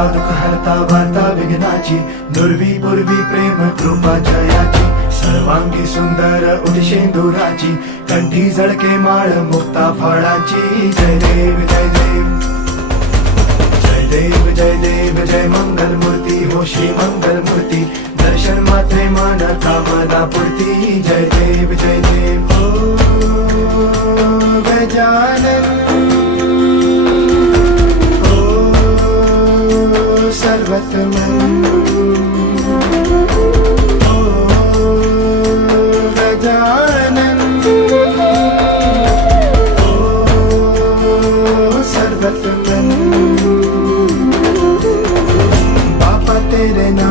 हरता दुःख हरता वार्ता विघ्नाची, दुर्वी पूर्वी प्रेम कृपा जयाची, सर्वांगी सुंदर उदिशेंदुराची, कंठी झळके माळ मुक्ता फळाची. जय देव जय देव जय देव जय देव जय मंगल मूर्ती हो श्री मंगल मूर्ती, दर्शन मात्रे मन कामना पूर्ती. जय देव जय देव हो गजानन हो सर्वतमन हो गजानन हो सर्वतमन. बापा तेरे नाम